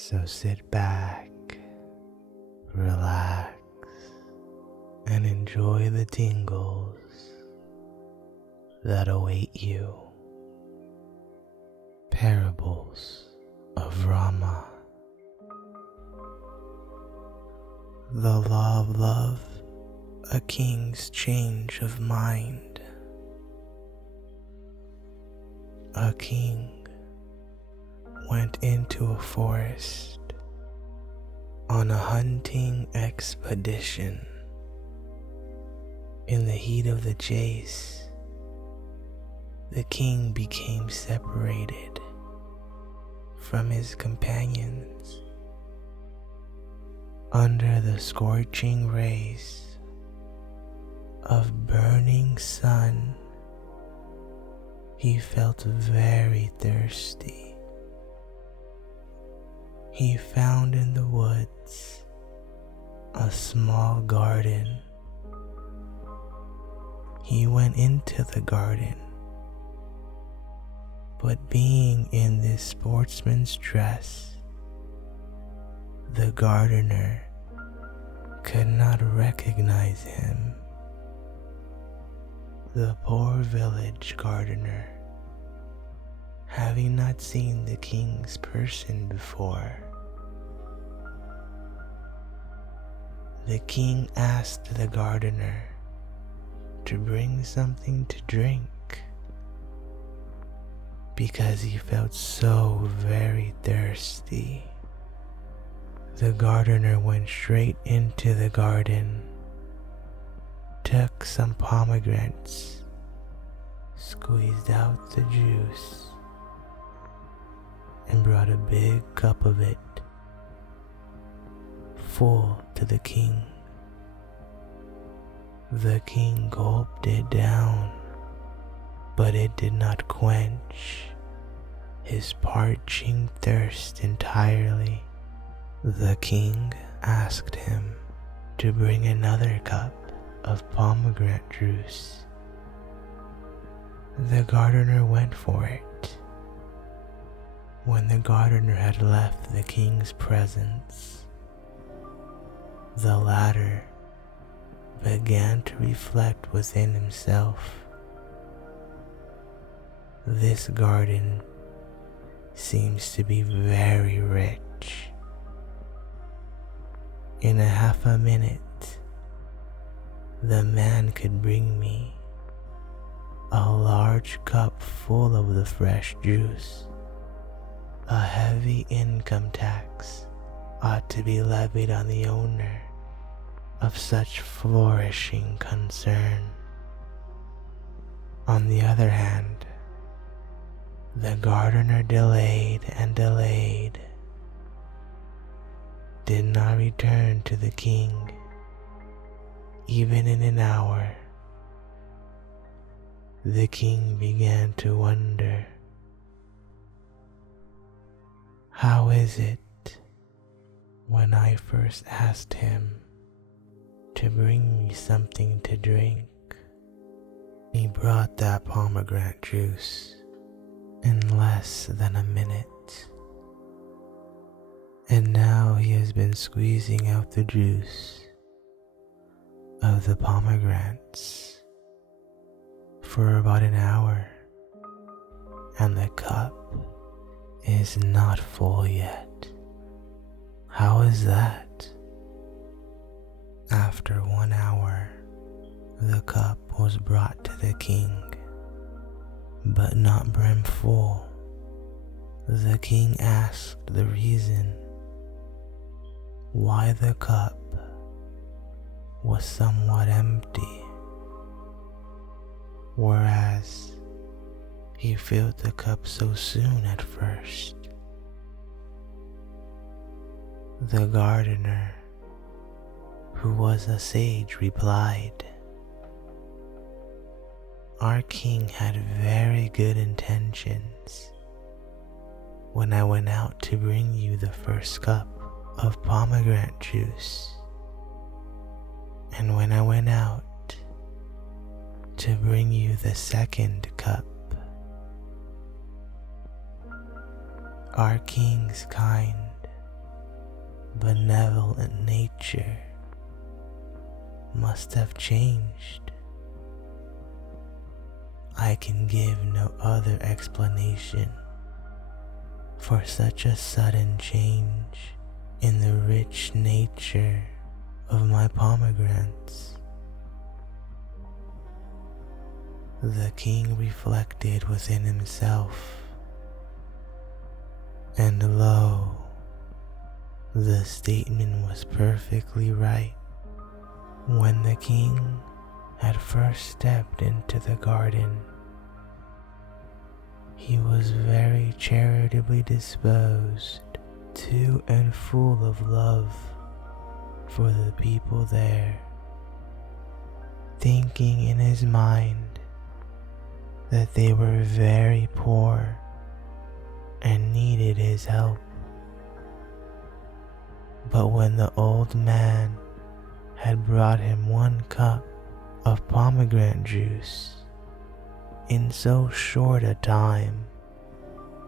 So sit back, relax, and enjoy the tingles that await you. Parables of Rama. The law of love, a king's change of mind. A king went into a forest on a hunting expedition. In the heat of the chase, the king became separated from his companions. Under the scorching rays of burning sun, he felt very thirsty. He found in the woods a small garden. He went into the garden, but being in this sportsman's dress, the gardener could not recognize him. The poor village gardener, having not seen the king's person before, the king asked the gardener to bring something to drink because he felt so very thirsty. The gardener went straight into the garden, took some pomegranates, squeezed out the juice, and brought a big cup of it full to the king. The king gulped it down, but it did not quench his parching thirst entirely. The king asked him to bring another cup of pomegranate juice. The gardener went for it. When the gardener had left the king's presence, the latter began to reflect within himself. This garden seems to be very rich. In a half a minute, the man could bring me a large cup full of the fresh juice. A heavy income tax ought to be levied on the owner of such flourishing concern. On the other hand, the gardener delayed and delayed, did not return to the king, even in an hour. The king began to wonder, how is it when I first asked him to bring me something to drink, he brought that pomegranate juice in less than a minute? And now he has been squeezing out the juice of the pomegranates for about an hour, and the cup is not full yet. How is that? After 1 hour, the cup was brought to the king, but not brimful. The king asked the reason why the cup was somewhat empty, whereas he filled the cup so soon at first. The gardener, who was a sage, replied, "Our king had very good intentions when I went out to bring you the first cup of pomegranate juice, and when I went out to bring you the second cup, our king's kind benevolent nature must have changed. I can give no other explanation for such a sudden change in the rich nature of my pomegranates. The king reflected within himself, and lo, the statement was perfectly right. When the king had first stepped into the garden, he was very charitably disposed to and full of love for the people there, thinking in his mind that they were very poor and needed his help. But when the old man had brought him 1 cup of pomegranate juice, in so short a time,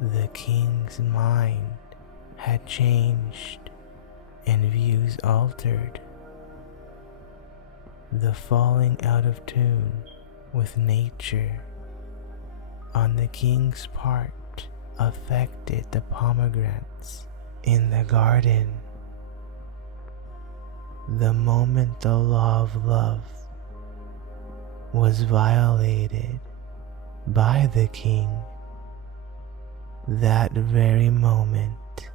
the king's mind had changed and views altered. The falling out of tune with nature on the king's part affected the pomegranates in the garden. The moment the law of love was violated by the king, that very moment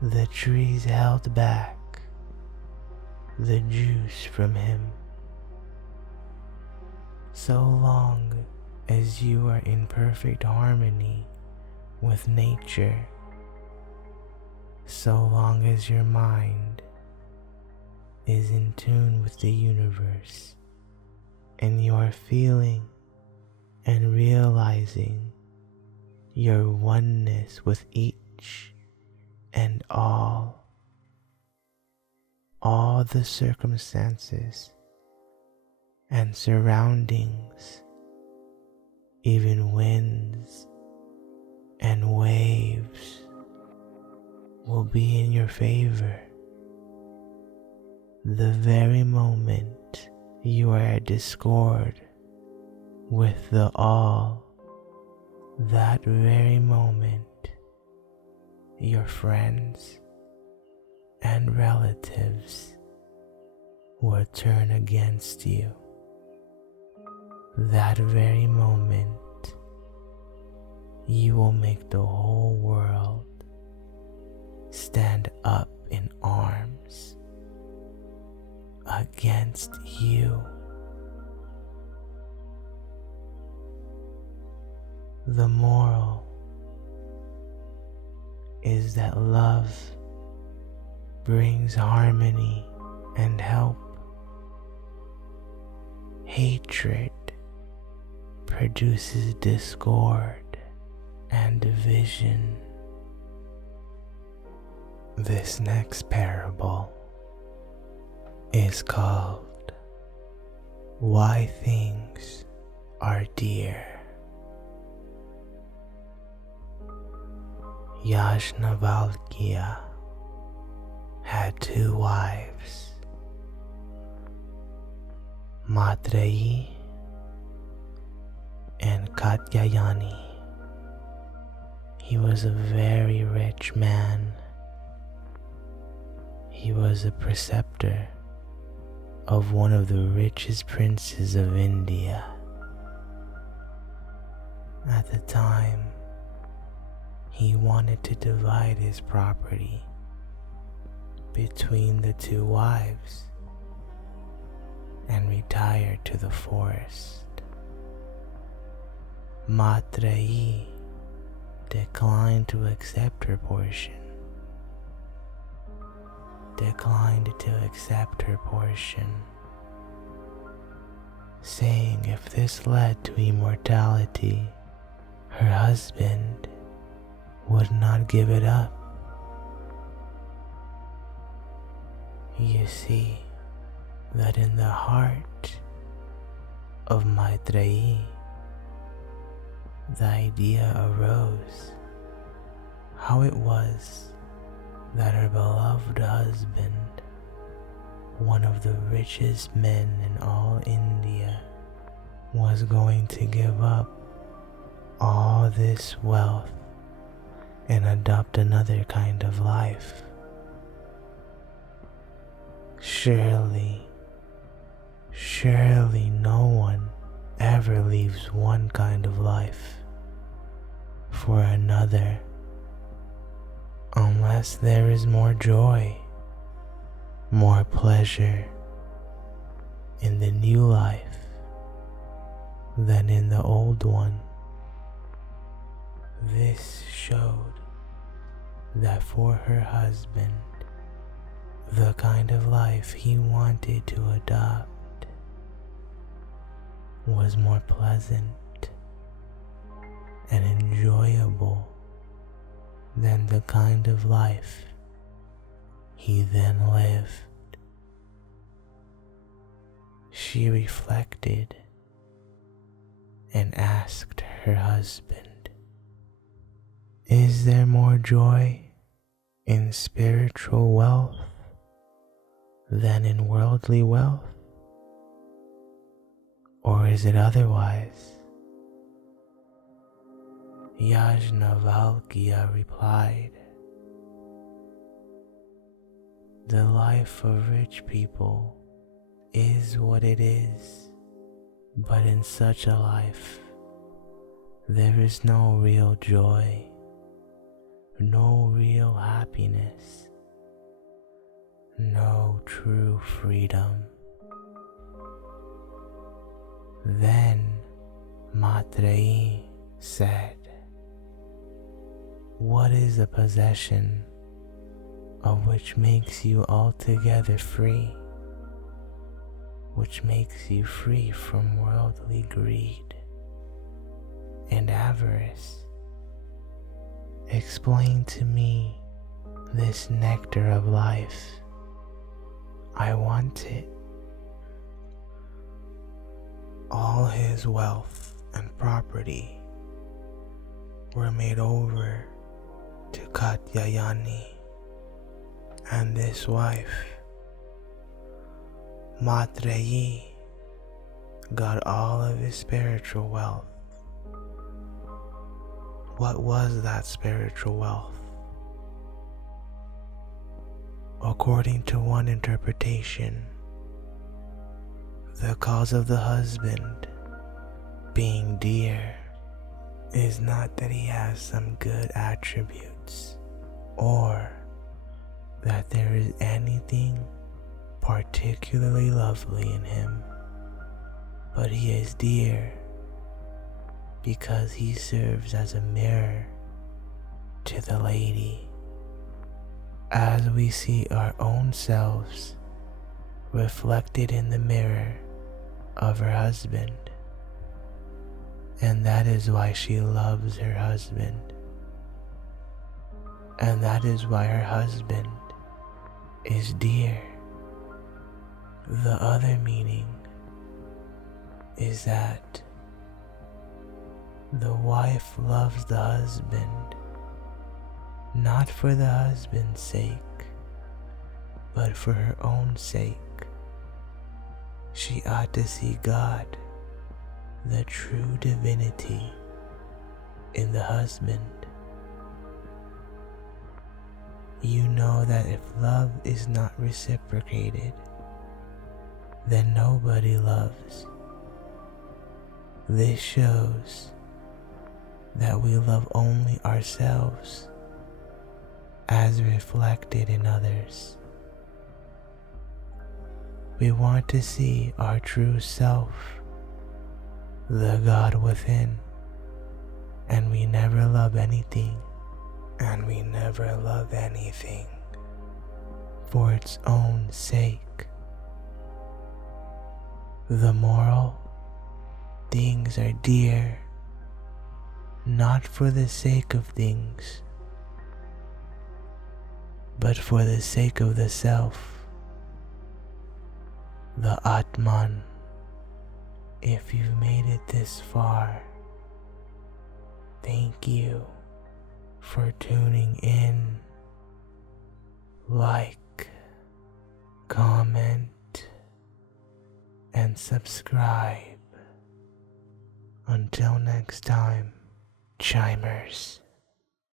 the trees held back the juice from him. So long as you are in perfect harmony with nature, so long as your mind is in tune with the universe, and you are feeling and realizing your oneness with each and all the circumstances and surroundings, even winds and waves, will be in your favor. The very moment you are at discord with the all, that very moment your friends and relatives will turn against you. That very moment you will make the whole world stand up in arms against you. The moral is that love brings harmony and help. Hatred produces discord and division. This next parable is called Why Things Are Dear. Yajnavalkya had 2 wives, Maitreyi and Katyayani. He was a very rich man. He was a preceptor of one of the richest princes of India. At the time, he wanted to divide his property between the 2 wives and retire to the forest. Maitreyi declined to accept her portion. Saying if this led to immortality, her husband would not give it up. You see that in the heart of Maitreyi, the idea arose how it was that her beloved husband, one of the richest men in all India, was going to give up all this wealth and adopt another kind of life. Surely no one ever leaves one kind of life for another unless there is more joy, more pleasure in the new life than in the old one. This showed that for her husband, the kind of life he wanted to adopt was more pleasant and enjoyable than the kind of life he then lived. She reflected and asked her husband, "Is there more joy in spiritual wealth than in worldly wealth? Or is it otherwise?" Yajnavalkya replied, "The life of rich people is what it is, but in such a life, there is no real joy, no real happiness, no true freedom." Then Maitreyi said, "What is a possession of which makes you altogether free, which makes you free from worldly greed and avarice? Explain to me this nectar of life. I want it." All his wealth and property were made over to Katyayani, and this wife, Maitreyi, got all of his spiritual wealth. What was that spiritual wealth? According to one interpretation, the cause of the husband being dear is not that he has some good attributes or that there is anything particularly lovely in him, but he is dear because he serves as a mirror to the lady, as we see our own selves reflected in the mirror of her husband. And that is why she loves her husband. And that is why her husband is dear. The other meaning is that the wife loves the husband not for the husband's sake, but for her own sake. She ought to see God, the true divinity, in the husband. You know that if love is not reciprocated, then nobody loves. This shows that we love only ourselves as reflected in others. We want to see our true self, the God within, and we never love anything, for its own sake. The moral: things are dear not for the sake of things, but for the sake of the self, the Atman. If you've made it this far, thank you for tuning in. like, comment, and subscribe. Until next time, Chimers.